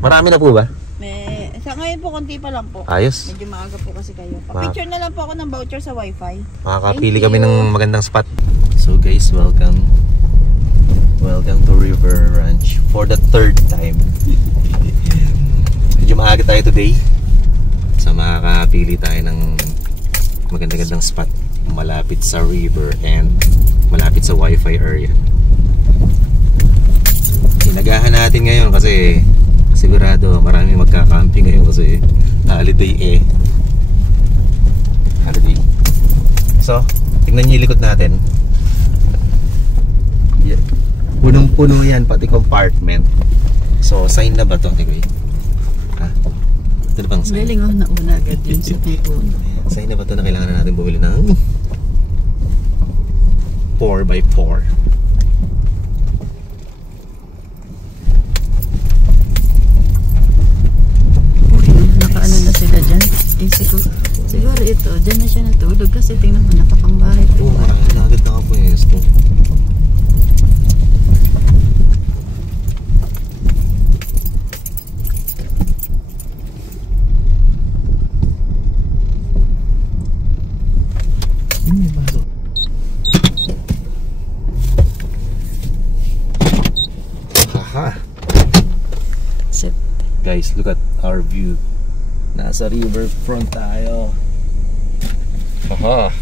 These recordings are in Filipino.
Marami na po ba? Sa ngayon po, konti pa lang po. Ayos. Medyo maaga po kasi kayo. Pa-picture na lang po ako ng voucher sa wifi. Makakapili kami ng magandang spot. So guys, welcome. Welcome to River Ranch for the third time. Medyo maaga tayo today. So makakapili tayo ng magandang spot malapit sa river and malapit sa wifi area. Inagahan natin ngayon kasi sigurado marami magkakamping ngayon kasi holiday holiday. So tingnan nyo yung likod natin. Yeah. Punong-puno yan, pati compartment. So sign na ba ito? Ha? Ito na bang sign? Galing nauna agad yun sa puno. Sign na ba ito na kailangan na natin bumili ng 4x4? Nakaano na sila dyan? Siguro ito, dyan na siya natulog kasi tingnan mo, nakapangbahay. Oo, marami na agad nakapwesto. Guys, look at our view. Nasa riverfront tayo. Haha.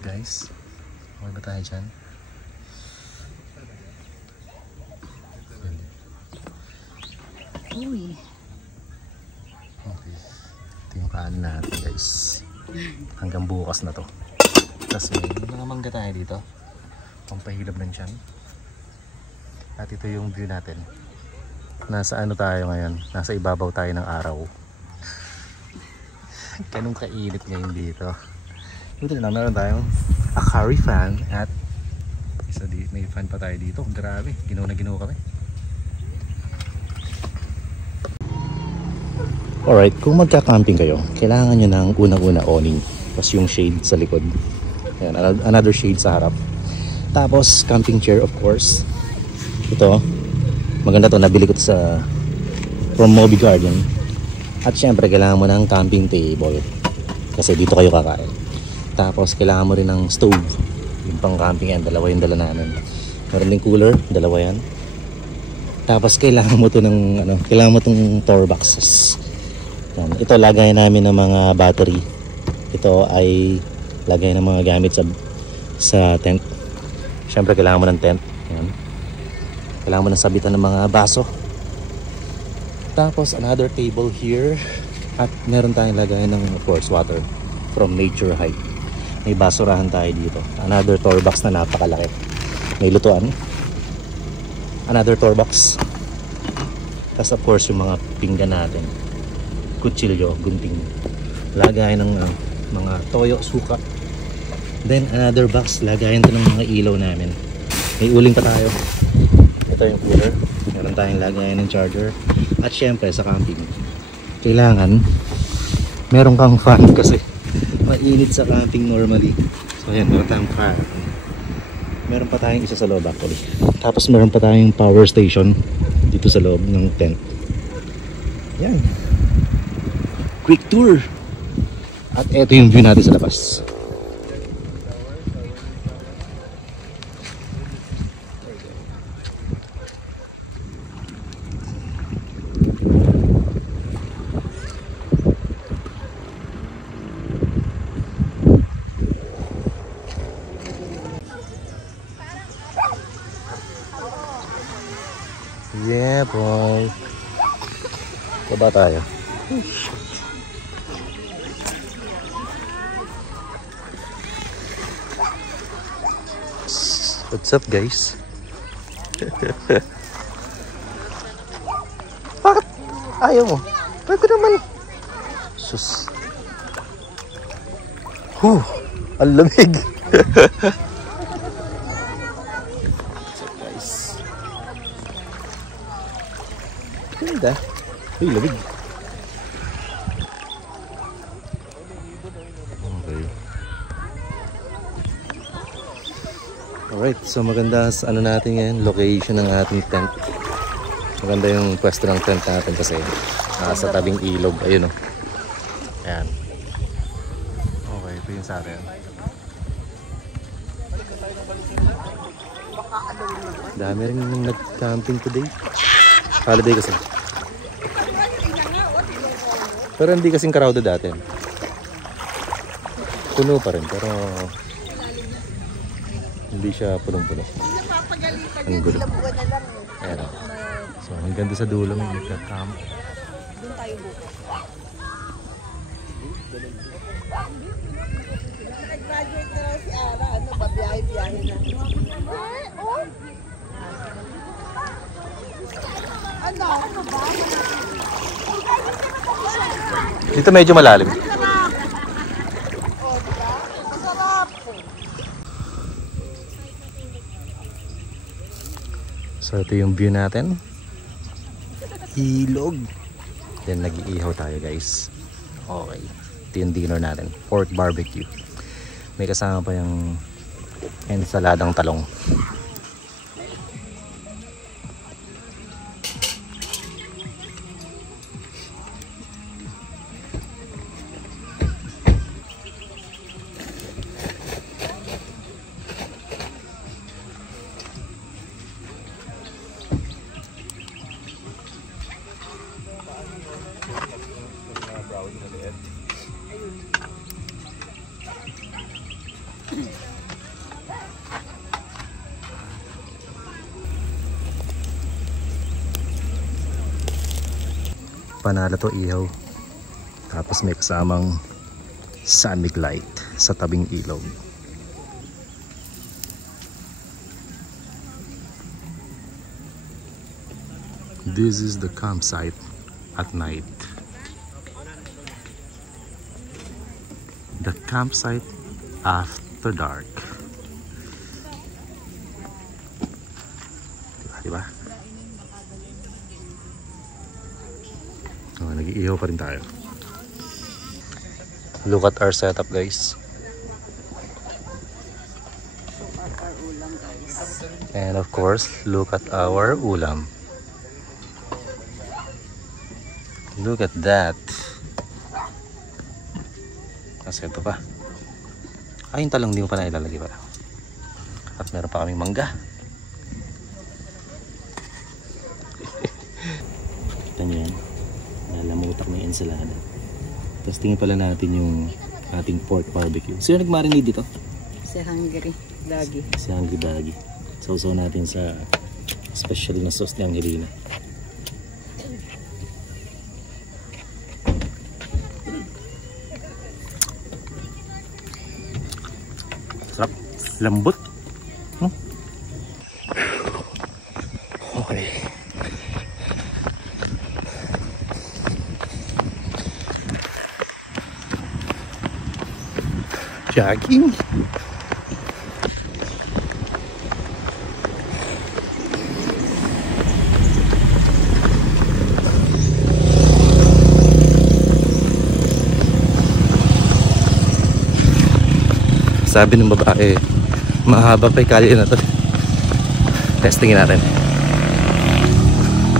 Guys, okay ba tayo dyan? Uy. Okay, ito yung kanan natin guys. Hanggang bukas na to. Tapos may mga mangga tayo dito, pampahilab ng tiyan. At ito yung view natin. Nasa ano tayo ngayon? Nasa ibabaw tayo ng araw. Ganun kainit ngayon dito. Ito na, meron tayong Akari fan at isa may fan pa tayo dito. Grabe, ginaw na ginaw kami. Alright, kung magka-camping kayo, kailangan nyo ng unang-una awning. Tapos yung shade sa likod. Ayan, another shade sa harap. Tapos camping chair of course. Ito, maganda to, nabili ko to from Moby Garden. At syempre kailangan mo ng camping table kasi dito kayo kakain. Tapos kailangan mo rin ng stove, yung pang camping yan, dalawa yung dala namin. Meron din cooler, dalawa yan. Tapos kailangan mo to ng kailangan mo tong tour boxes. Yan. Ito lagay namin ng mga battery. Ito ay lagay ng mga gamit sa tent. Syempre kailangan mo ng tent. Yan. Kailangan mo ng sabitan ng mga baso. Tapos another table here. At meron tayong lagay ng of course water from Nature Hike. May basurahan tayo dito. Another tour box na napakalaki. May lutuan. Another tour box. Tapos of course yung mga pinggan natin. Kutsilyo, gunting. Lagay ng mga toyo, suka. Then another box. Lagayan to ng mga ilaw namin. May uling pa tayo. Ito yung cooler. Meron tayong lagayan ng charger. At syempre sa camping, kailangan meron kang fan kasi mainit sa camping normally. So ayan, meron tayong fan. Meron pa tayong isa sa loob actually. Tapos meron pa tayong power station dito sa loob ng tent. Yan. Quick tour. At eto yung view natin sa labas. Yeah, boy. Baba tayo. What's up, guys? Bakit? Ayaw mo? Pwede naman. Sus. Ang lamig. Ganda. Uy, lamig. Okay. Alright, so maganda sa ano natin ngayon, location ng ating tent. Maganda yung pwesto ng tent natin kasi sa tabing ilog. Ayun o. Ayan. Okay, ito yung sa atin. Dami rin yung nag-camping today. Holiday kasi. Pero hindi kasing crowded dati. Puno pa rin pero hindi siya punong-puno. Ang gulo. Ayan. So ang ganda sa dulo may nagka-camp. Doon tayo bukas. Nag-graduate na si Ara. Ano ba? Biyahe-biyahe na. Oh? Ano ba? Dito medyo malalim. So ito yung view natin. Ilog. Then nag-iihaw tayo, guys. Okay. Ito yung dinner natin. Pork barbecue. May kasama pa yung ensaladang talong. Panalo to ihaw. Tapos may kasamang sunmig light sa tabing ilog. This is the campsite at night. The campsite after dark. Diba? Oh, nag-iihaw pa rin tayo. Look at our setup, guys. And of course, look at our ulam. Look at that. Kasi ito pa. Ay, yung talong hindi mo pa na ilalagay pa. At meron pa kaming mangga. Kita nyo yan. Nalamutak na yung ensalada. Tapos tingin pala natin yung ating pork barbecue. Sino nag-marinate dito? Si Hungry Dagi. Si Hungry Dagi. Sausaw natin sa special na sauce ni Angelina. Sarap. Lambot. Okay. Jogging. Sabi ng babae, mahaba pa yung kalye na to. Testingin natin.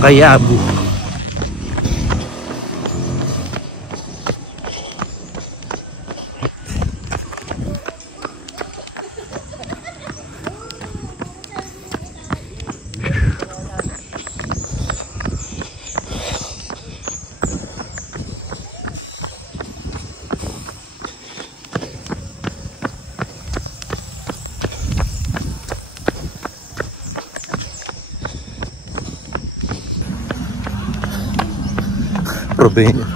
Kayabu.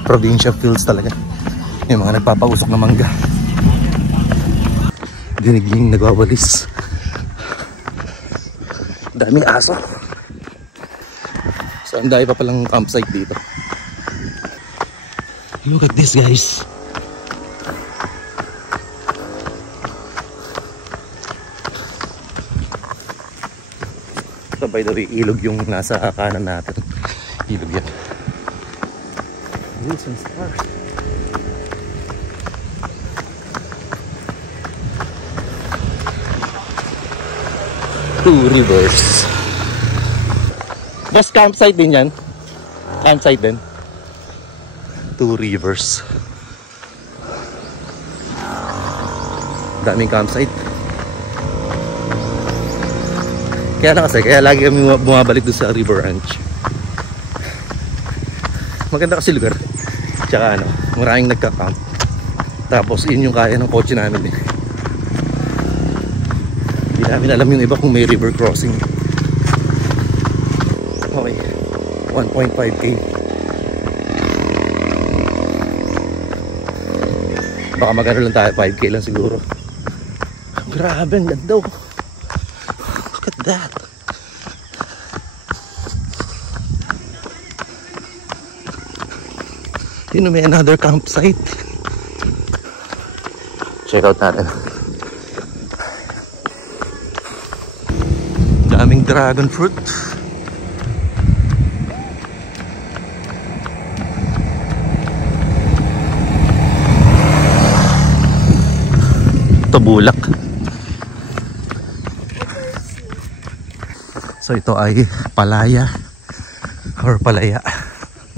Provincial fields talaga. Yung mga nagpapausok na mangga. Dinig yung nagwawalis. Daming aso. So ang dami pa palang campsite dito. Look at this, guys. So by the way, ilog yung nasa kanan natin. Ilog yan. Wilson Star. Two Rivers. Just campsite din yan. Campsite din. Two Rivers. Daming campsite. Kaya lagi kami bumabalik doon sa River Ranch. Maganda kasi lugar. Tsaka maraming nagka-camp. Tapos yun yung kaya ng kotse namin eh. Hindi namin alam yung iba kung may river crossing. Okay, 1.5K. Baka magano lang tayo, 5K lang siguro. Grabe, ang ganda. Look at that. Yun, may another campsite. Check out natin. Daming dragon fruit. Ito bulak. So ito ay Palaya or Palaya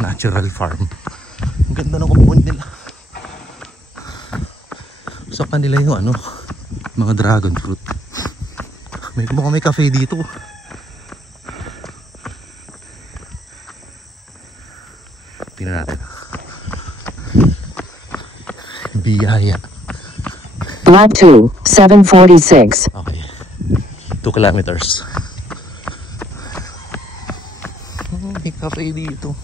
Natural Farm. Ang ganda ng compound nila. Sa kanila yung mga dragon fruit. May cafe dito. Tingnan natin. Biyaya. Lot 2, 746. Okay. 2 kilometers. May cafe dito.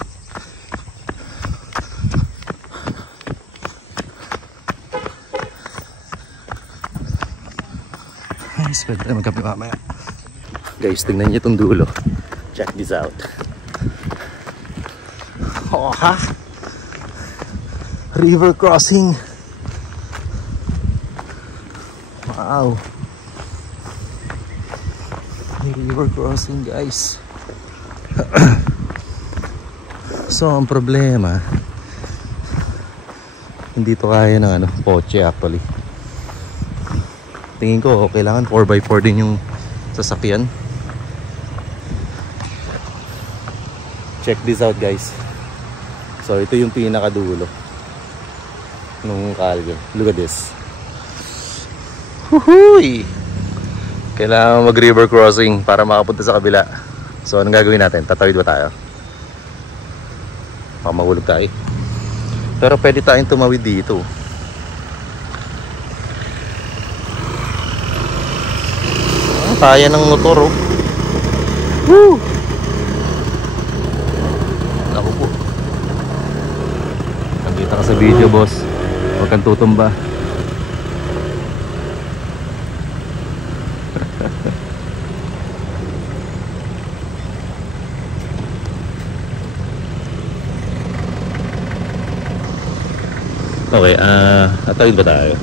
Nice, pwede na magkape mamaya. Guys, tingnan niyo itong dulo. Check this out. Oh ha! River crossing. Wow. May river crossing, guys. So ang problema, hindi to kaya ng kotse actually. Tingin ko kailangan 4x4 din yung sasakyan. Check this out, guys. So ito yung pinakadulo nung kalye. Look at this. Huhuy! Kailangan mag river crossing para makapunta sa kabila. So anong gagawin natin? Tatawid ba tayo? Baka mahulog tayo. Pero pwede tayong tumawid dito. Kaya ng motor, oh. Woo! Ako po. Nakita ka sa video, boss. Huwag kang tutumba. Okay, atawid ba tayo?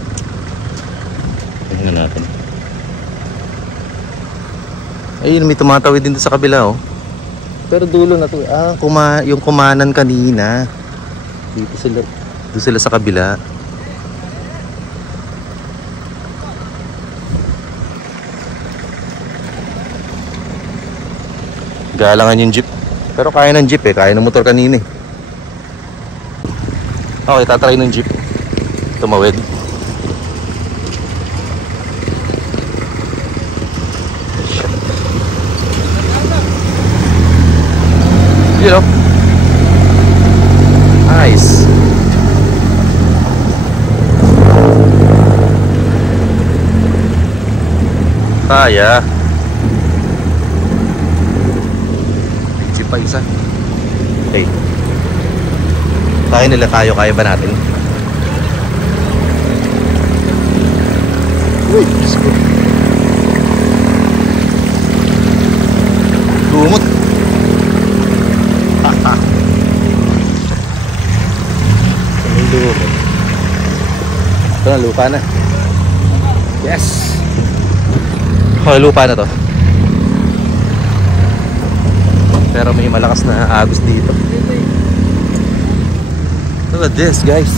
Tingnan natin. Ayun, may tumatawid din sa kabila, oh. Pero dulo na to. Yung kumanan kanina. Doon sila sa kabila. Galangan yung jeep. Pero kaya ng jeep eh. Kaya ng motor kanina eh. Okay, tatry ng jeep. Tumawid. You know? Nice. Kaya. Jeep pa isa. Okay. Kaya nila tayo, kaya ba natin? Uy, Diyos ko. Lumot. Haha. Lumot. Ito na, lupa na. Yes. Okay, lupa na to. Pero may malakas na agos dito. Look at this, guys.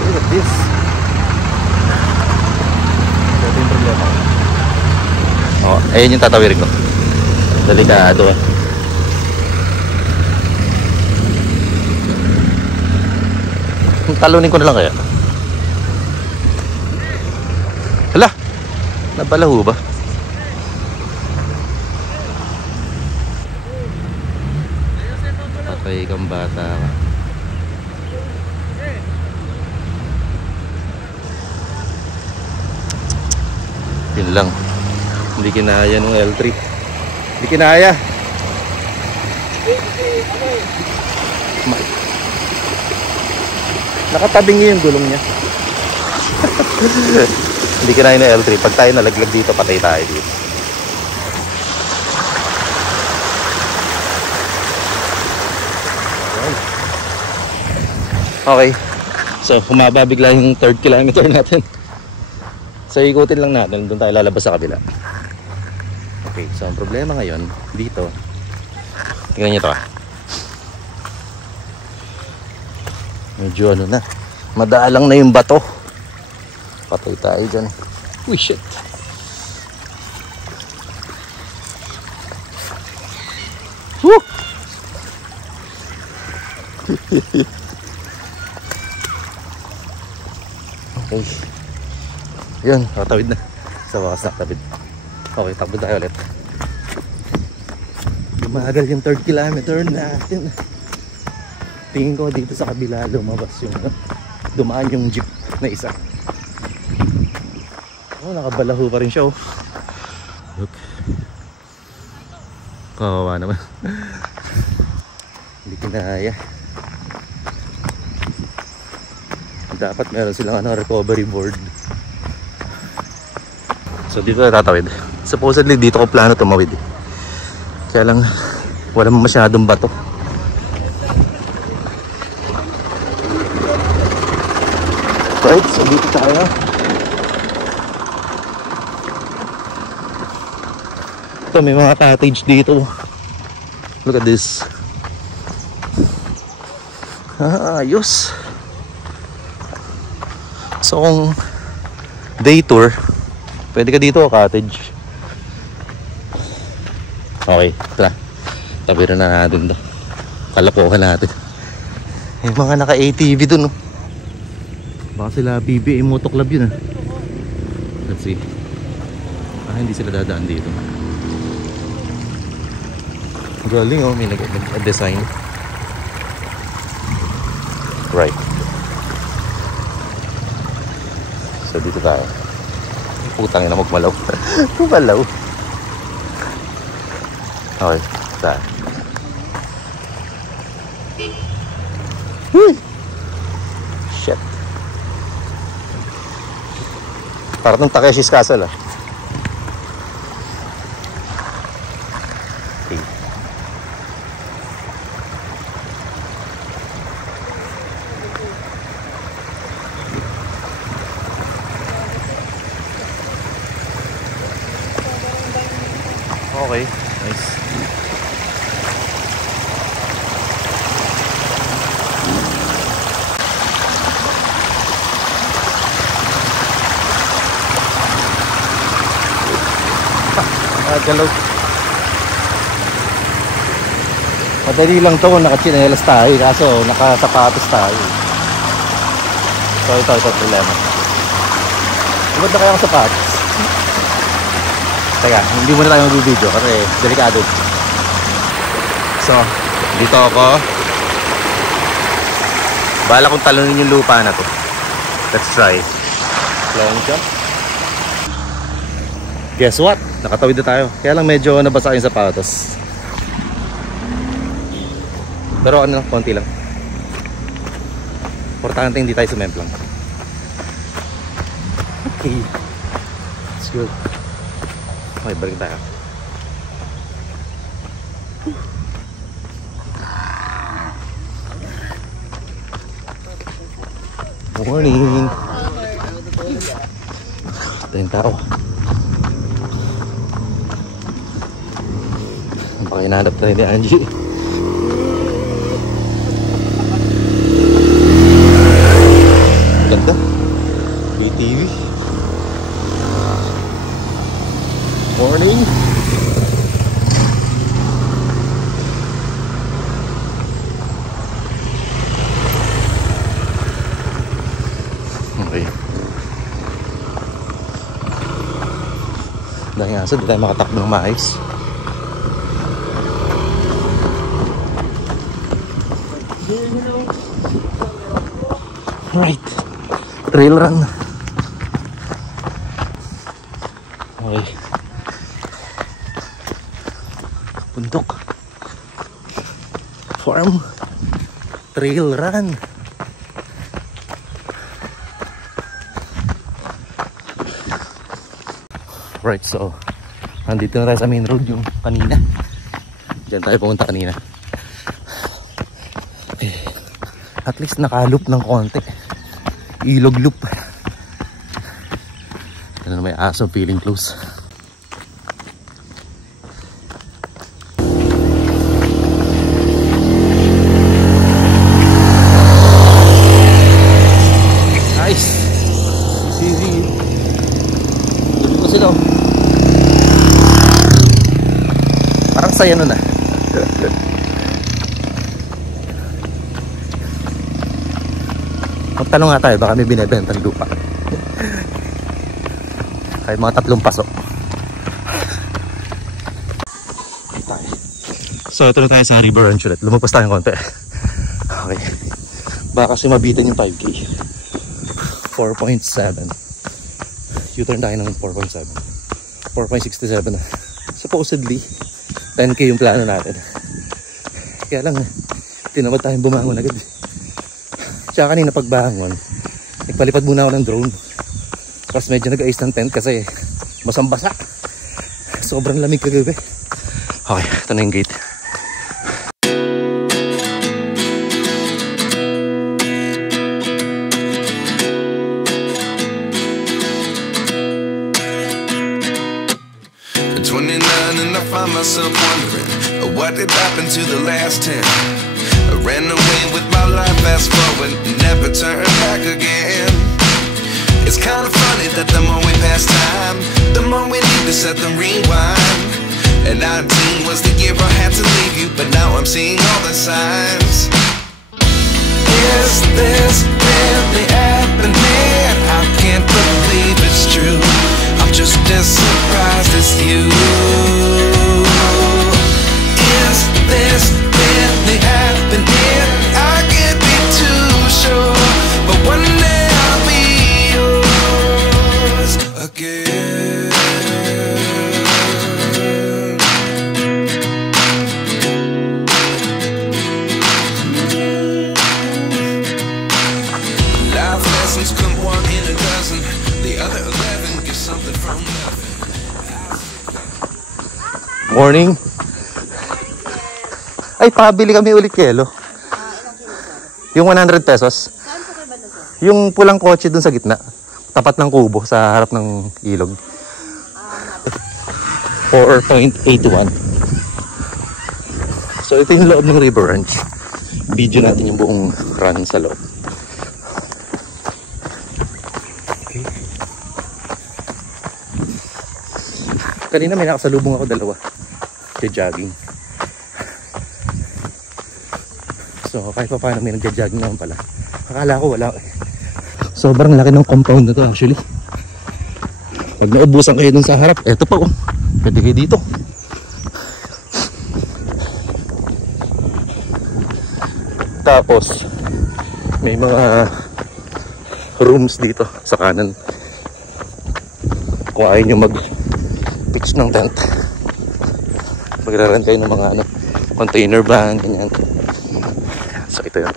Look at this. Ito yung problema. Oh, ayun yung tatawirin ko. Delikado eh. Talunin ko na lang kaya. Hala, nabalaho ba? Patay kang bata ka. Yun lang. Hindi kinaya nung L3. Hindi kinaya. Nakatabing yung gulong niya. Hindi kinaya ng L3. Pag tayo nalaglag dito, patay tayo dito. Okay. So, humaba bigla yung 3rd kilometer natin. So, ikutin lang natin. Doon tayo lalabas sa kabila. Okay. So, ang problema ngayon, dito. Tingnan nyo ito ah. Medyo ano na. Madalang na yung bato. Patay tayo dyan. Uy, shit. Woo! Okay. Yun, nakatawid na. Sa wakas nakatawid. Okay, takbo tayo ulit. Lumagal yung 3rd kilometer natin. Tingin ko dito sa kabila lumabas yung dumaan yung jeep na isa. Oh, nakabalaho pa rin siya oh. Look. Kawawa naman. Hindi kinaya. Dapat meron silang recovery board. So dito na tatawid. Supposedly dito ko plano tumawid eh. Kaya lang wala masyadong bato. Right, so dito tayo. Ito may mga cottage dito. Look at this. Ayos. So kung day tour, pwede ka dito cottage. Okay, tara. Tabiran na natin to. Kalakohan natin. Yung mga naka-ATV dun, no? Baka sila BBA Moto Club yun, ah. Let's see. Hindi sila dadaan dito. Galing, oh. May nag-design. Right. So dito tayo. Putang ina, magmalaw. Kumalaw. Okay, tayo. Shit. Parang itong Takeshi's Castle ah. Okay. Okay, nice. Galaw. Madali lang to kung nakachinelas tayo, kaso nakasapatos tayo. So ito problema. Ibad na kaya ang sapatos. Teka, hindi muna tayo mag-video kasi delikado. So, dito ako. Bala kong talunin yung lupa na to. Let's try. Plancha. Guess what? Nakatawid na tayo. Kaya lang medyo nabasa yung sapatos. Pero ano lang, konti lang. Importante hindi tayo sumemplang. Okay. Let's go. Okay, balik tayo. Morning! Ito yung tao. Baka hinahanap tayo ni Angie. Ganda. BTV. Morning. Okay. Dahil nga sa di tayo makatakbo ng maayos. Right. Trail run. Okay. Bundok. Farm. Trail run. Right, so nandito na tayo sa main road yung kanina. Diyan tayo pumunta kanina. Okay. At least nakaloop ng konti. Ilog loop. Yan na may aso feeling close. Nice. Easy. Dito ko sila. Parang saya nun ah. Magtanong nga tayo, baka may binibentang lupa. Kahit mga 3 paso. So ito na tayo sa River Ranch ulit. Lumagpas tayo ng konti. Okay. Baka kasi mabitin yung 5K. 4.7. U-turn tayo ng 4.7. 4.67 na. Supposedly 10K yung plano natin. Kaya lang tinamad tayong bumangon agad. Tsaka kanina pagbangon, nagpalipad muna ako ng drone. Tapos medyo nag-ayos ng tent kasi basang-basa. Sobrang lamig kagabi. Okay, ito na yung gate. At 29 and I find myself wondering what did happen to the last 10. I ran away with my life, fast forward, never turn back again. It's kind of funny that the more we pass time, the more we need to set the rewind. And 19 was the year I had to leave you, but now I'm seeing all the signs. Is this really happening? I can't believe it's true. I'm just as surprised as you. Is this really happening? I can't be too sure, but one day I'll be yours again. Life lessons come 1 in a dozen. The other 11 get something from nothing. Morning. Ay, pabili kami ulit kelo. Yung 100 pesos. Saan po kayo ba na sir? Yung pulang kotse dun sa gitna. Tapat ng kubo sa harap ng ilog. 4.81. So ito yung loob ng River Ranch. Video natin yung buong run sa loob. Okay. Kanina may nakasalubong ako dalawa. Jogging. So kahit pa paano may nagja-jogging naman pala. Akala ko wala. Sobrang laki ng compound na to actually. Pag naubusan kayo dun sa harap, eto pa oh. Pwede kayo dito. Tapos may mga rooms dito sa kanan. Kung ayaw nyo mag-pitch ng tent, magra-rent kayo ng mga container van, ganyan. So ito yun.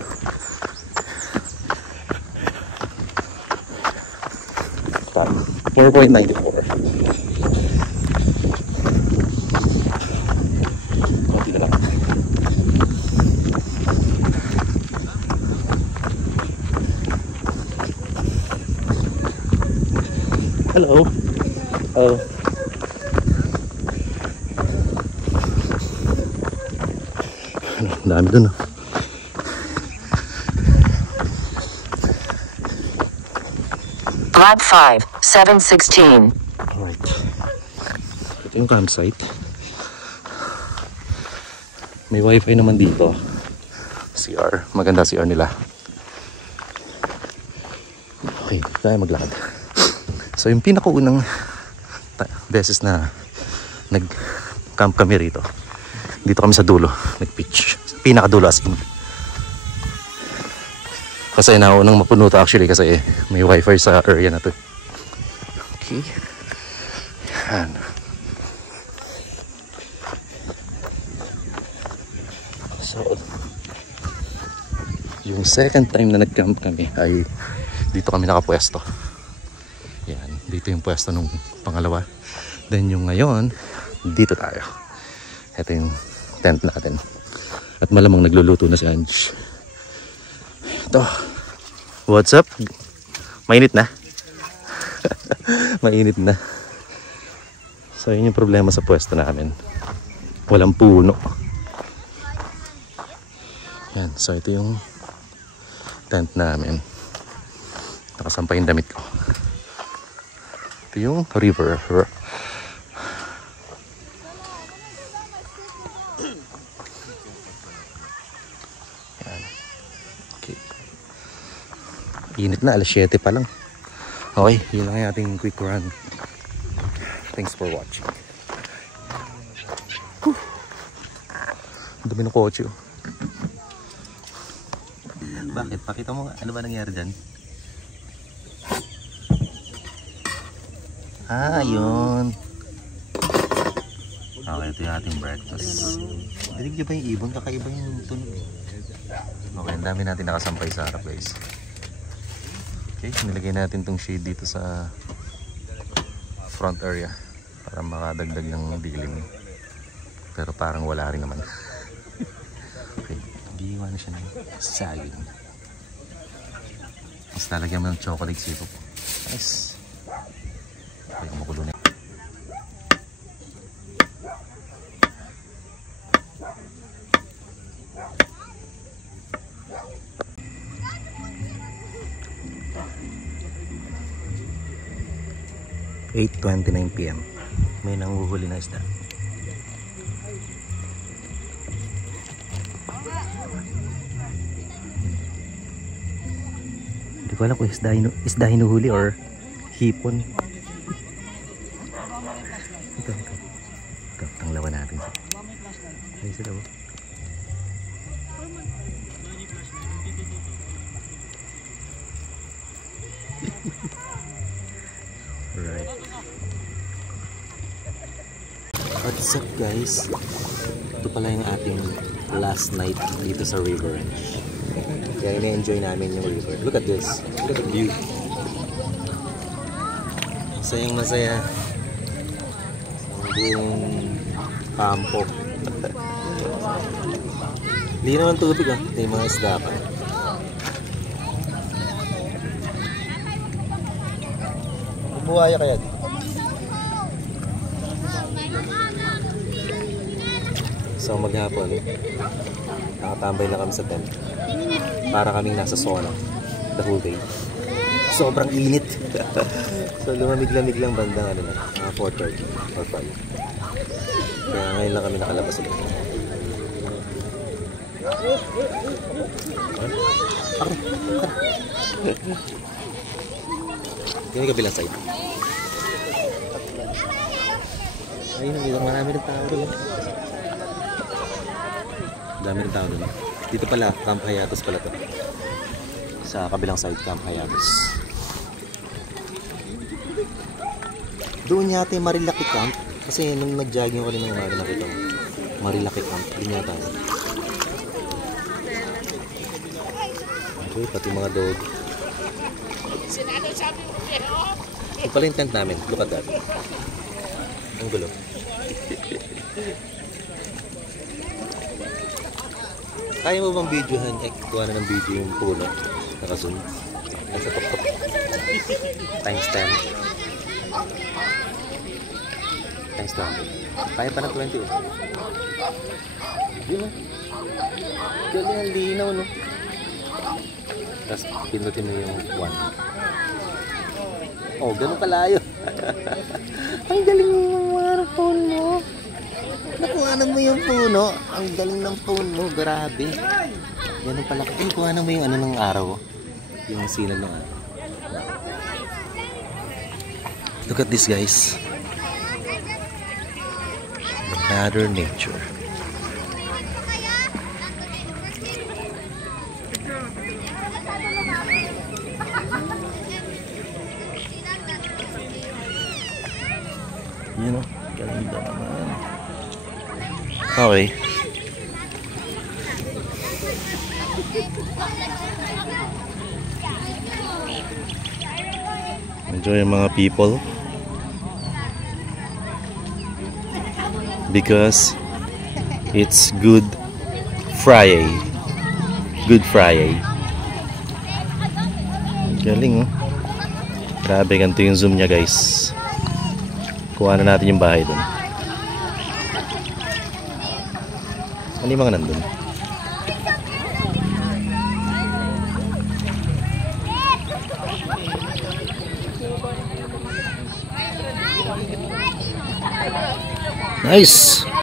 $4.94. Konti na lang. Hello. Oh. Dami dun. Lab 5, 716. Alright. Ito yung campsite. May wifi naman dito. CR. Maganda CR nila. Okay, tayo maglakad. So yung pinakaunang beses na nag-camp kami rito, dito kami sa dulo, nag-pitch. Sa pinakadulo as in. Kasi naunang mapuno to actually kasi may wifi sa area na to. Okay. Yan. So, yung second time na nag-camp kami ay dito kami nakapwesto. Yan. Dito yung pwesto nung pangalawa. Then yung ngayon, dito tayo. Ito yung tent natin. At malamang nagluluto na si Ange. Ito. What's up? Mainit na. Mainit na. So yun yung problema sa pwesto namin. Walang puno. Yan. So ito yung tent namin. Nakasampay yung damit ko. Ito yung river. Init na, alas 7 pa lang. Okay, yun lang yung ating quick run. Thanks for watching. Dumi ng kotse. Bakit? Pakita mo, ano ba nangyari dyan? Ah, yun. Okay, ito yung ating breakfast. Dinig nyo ba yung ibon? Kakaiba yung tunog. Okay, ang dami natin nakasampay sa harap, guys. Okay, nilagay natin tong shade dito sa front area para makadagdag ng dilim. Pero parang wala rin naman. Okay, giiwan na siya ng saging. Mas lalagyan mo ng chocolate syrup. Nice. Okay, kumukulo na. $8:29 PM. May nanguhuli na isda. Hindi ko alam kung isda hinuhuli or hipon. Ito. Ang lawan natin. Ay, sila ba? Right. What's up guys? Ito pala yung ating last night dito sa River Ranch. Kaya ina-enjoy namin yung river. Look at this. Look at the view. Masayang masaya. Yung kampo. Hindi naman tubig ah. Ito yung mga isda pa. Buhaya kaya dito. So maghapon, nakatambay na kami sa tent para kaming nasa sauna the whole day. sobrang init. So lumamig-lamig lang bandang ano lang, 4:30 or 5. Kaya ngayon lang kami nakalabas ulit. Yan yung kabilang side. Ayun, marami ng tao doon. Dami ng tao doon. Dito pala, Camp Hayatos pala to. Sa kabilang side, Camp Hayatos. Doon yata yung Marilaki Camp. Kasi nung nag-jogging ko rin ng Marilaki Camp. Marilaki Camp. Doon yata. Okay, pati mga dog. Ito pala yung tent namin. Look at that. Ang gulo. Kaya mo bang videohan? Kuha na ng video yung puno. Naka-zoom. Nasa top-top. Times 10. Times 20. Kaya pa na 20. Yun o. Galing ang linaw, no? Tapos pinutin mo yung 1. Oh, ganun kalayo. Ang galing ng mga phone mo. Nakuhanan mo yung puno. Ang galing ng phone mo. Grabe. Ganun pala. Kuhanan mo yung ano ng araw. Yung sila ng araw. Look at this, guys. Another nature. You know, ganda naman. Okay. Enjoy yung mga people. Because it's Good Friday. Good Friday. Galing, oh. Grabe, ganito yung zoom niya, guys. Kuha na natin yung bahay dun. Ano yung mga nandun? Nice!